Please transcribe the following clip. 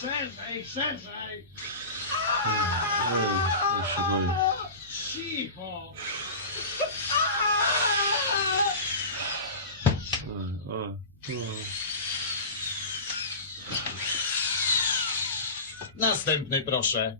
Szerzej, szerzej! Ej. Cicho! Następny proszę.